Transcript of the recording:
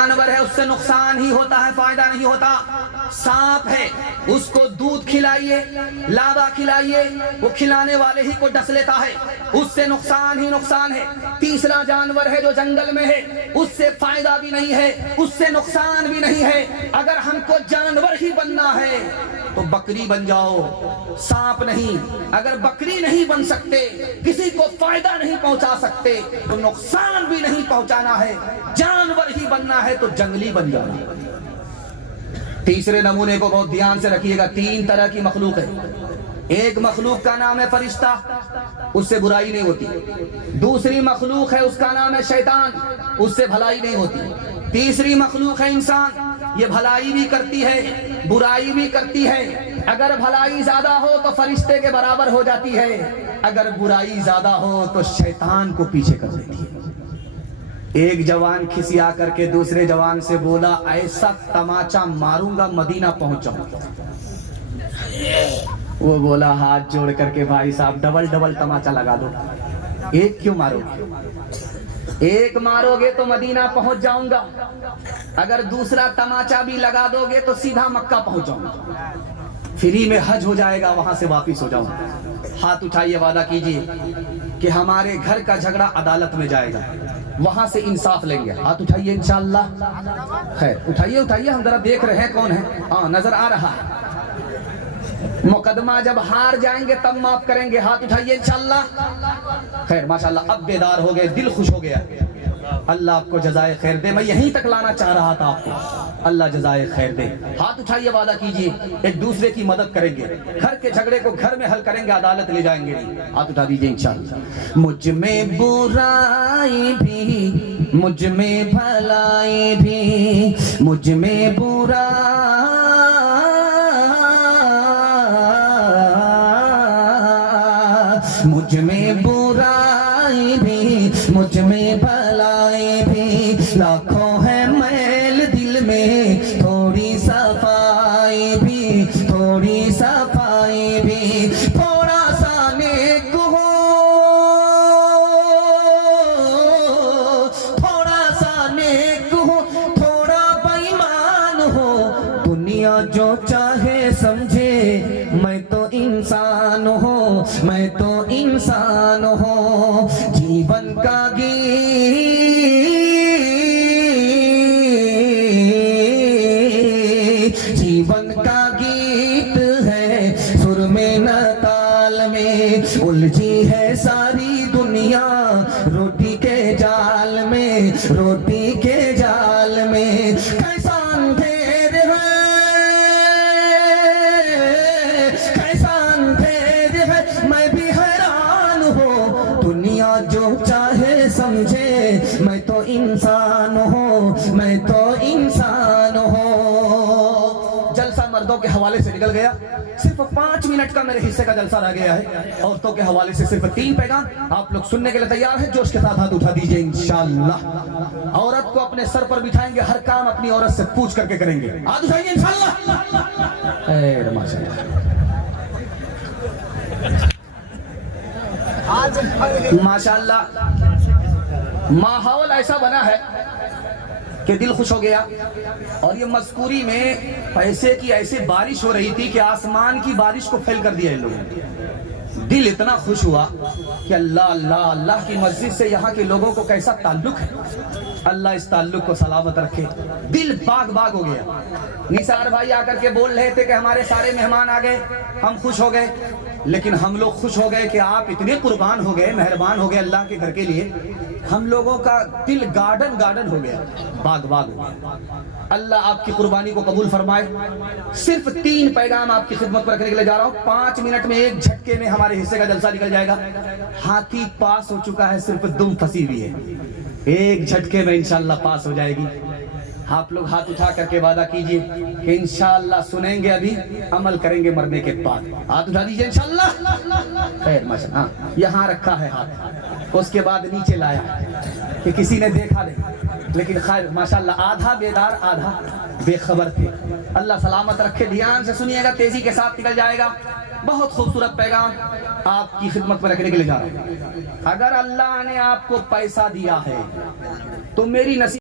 جانور ہے اس سے نقصان ہی ہوتا ہے، فائدہ نہیں ہوتا۔ سانپ ہے اس کو دودھ کھلائیے، لابا کھلائیے، وہ کھلانے والے ہی کو ڈس لیتا ہے، اس سے نقصان ہی نقصان ہے۔ تیسرا جانور ہے جو جنگل میں ہے، اس سے فائدہ بھی نہیں ہے، اس سے نقصان بھی نہیں ہے۔ اگر ہم کو جانور ہی بننا ہے تو بکری بن جاؤ، سانپ نہیں۔ اگر بکری نہیں بن سکتے، کسی کو فائدہ نہیں پہنچا سکتے تو نقصان بھی نہیں پہنچانا ہے، جانور ہی بننا ہے تو جنگلی بن جانا۔ تیسرے نمونے کو بہت دھیان سے رکھیے گا۔ تین طرح کی مخلوق ہے۔ ایک مخلوق کا نام ہے فرشتہ، اس سے برائی نہیں ہوتی۔ دوسری مخلوق ہے اس کا نام ہے شیطان، اس سے بھلائی نہیں ہوتی۔ تیسری مخلوق ہے انسان، یہ بھلائی بھی کرتی ہے، برائی بھی کرتی ہے۔ اگر بھلائی زیادہ ہو تو فرشتے کے برابر ہو جاتی ہے، اگر برائی زیادہ ہو تو شیطان کو پیچھے کر دیتی ہے۔ ایک جوان کھسیا کر کے دوسرے جوان سے بولا، ایسا تماچا ماروں گا مدینہ پہنچ جاؤں گا۔ وہ بولا ہاتھ جوڑ کر کے، بھائی صاحب ڈبل ڈبل تماچا لگا دو، ایک کیوں مارو گے؟ ایک مارو گے تو مدینہ پہنچ جاؤں گا، اگر دوسرا تماچا بھی لگا دو گے تو سیدھا مکہ پہنچ جاؤں گا، فری میں حج ہو جائے گا، وہاں سے واپس ہو جاؤں گا۔ ہاتھ اٹھائیے، وعدہ کیجئے کہ ہمارے گھر کا جھگڑا عدالت میں جائے گا، وہاں سے انصاف لیں گے۔ ہاتھ اٹھائیے انشاءاللہ۔ خیر اٹھائیے اٹھائیے، ہم ذرا دیکھ رہے ہیں کون ہے۔ ہاں نظر آ رہا ہے۔ مقدمہ جب ہار جائیں گے تب معاف کریں گے۔ ہاتھ اٹھائیے انشاءاللہ۔ خیر ماشاءاللہ، اب بیدار ہو گئے، دل خوش ہو گیا۔ اللہ آپ کو جزائے خیر دے، میں یہیں تک لانا چاہ رہا تھا آپ کو، اللہ جزائے خیر دے۔ ہاتھ اٹھائیے، وعدہ کیجئے ایک دوسرے کی مدد کریں گے، گھر کے جھگڑے کو گھر میں حل کریں گے، عدالت لے جائیں گے۔ ہاتھ اٹھا دیجئے انشاءاللہ۔ مجھ میں برائی بھی، مجھ میں بھلائی بھی، مجھ میں برائی، مجھ میں برائی بھی، مجھ میں بھلائی بھی، لاکھوں ہے میل دل میں، تھوڑی صفائی بھی، تھوڑی صفائی بھی، تھوڑا سا نیک ہو، تھوڑا سا نیک ہو، تھوڑا بے ایمان ہو، دنیا جو چاہے سمجھے، میں تو انسان ہوں، میں تو انسان ہوں۔ جیون کا جیون کا گیت ہے، سر میں نہ تال میں، الجھی ہے ساری دنیا روٹی کے جال میں، روٹی کے جال میں۔ کیسا اندھیر ہے، کیسا اندھیر ہے، میں بھی حیران ہوں، دنیا جو چاہے سمجھے، میں تو انسان ہوں، میں تو انسان ہوں۔ جلسہ مردوں کے حوالے سے نکل گیا، صرف 5 منٹ کا میرے حصے کا جلسہ رہ گیا ہے۔ عورتوں کے حوالے سے صرف 3 پیغام، آپ لوگ سننے کے لیے تیار ہیں؟ جوش کے ساتھ ہاتھ اٹھا دیجئے انشاءاللہ۔ عورت کو اپنے سر پر بٹھائیں گے، ہر کام اپنی عورت سے پوچھ کر کے کریں گے۔ ہاتھ اٹھائیے انشاءاللہ۔ خیر ماشاءاللہ، ماشاءاللہ، ماحول ایسا بنا ہے کہ دل خوش ہو گیا۔ اور یہ مذکوری میں پیسے کی ایسے بارش ہو رہی تھی کہ آسمان کی بارش کو پھیل کر دیا ان لوگوں نے۔ دل اتنا خوش ہوا کہ اللہ اللہ، اللہ کی مسجد سے یہاں کے لوگوں کو کیسا تعلق ہے، اللہ اس تعلق کو سلامت رکھے۔ دل باغ باغ ہو گیا۔ نثار بھائی آ کر کے بول رہے تھے کہ ہمارے سارے مہمان آ گئے، ہم خوش ہو گئے، لیکن ہم لوگ خوش ہو گئے کہ آپ اتنے قربان ہو گئے، مہربان ہو گئے اللہ کے گھر کے لیے۔ ہم لوگوں کا دل گارڈن گارڈن ہو گیا، باغ باغ ہو گیا۔ اللہ آپ کی قربانی کو قبول فرمائے۔ صرف 3 پیغام آپ کی خدمت پر رکھنے کے لیے جا رہا ہوں۔ 5 منٹ میں ایک جھٹکے میں ہمارے حصے کا جلسہ نکل جائے گا۔ ہاتھی پاس ہو چکا ہے، صرف دم پھنسی ہوئی ہے، ایک جھٹکے میں انشاءاللہ پاس ہو جائے گی۔ آپ لوگ ہاتھ اٹھا کر کے وعدہ کیجئے کہ انشاءاللہ سنیں گے، ابھی عمل کریں گے مرنے کے بعد۔ ہاتھ اٹھا دیجئے انشاءاللہ۔ خیر ماشاءاللہ، ہاں یہاں رکھا ہے ہاتھ، اس کے بعد نیچے لایا کہ کسی نے دیکھا نہیں، لیکن خیر ماشاءاللہ آدھا بیدار آدھا بے خبر تھے۔ اللہ سلامت رکھے۔ دھیان سے سنیے گا، تیزی کے ساتھ نکل جائے گا۔ بہت خوبصورت پیغام آپ کی خدمت میں رکھنے کے لیے جا رہا ہوں۔ اگر اللہ نے آپ کو پیسہ دیا ہے تو میری نصیحت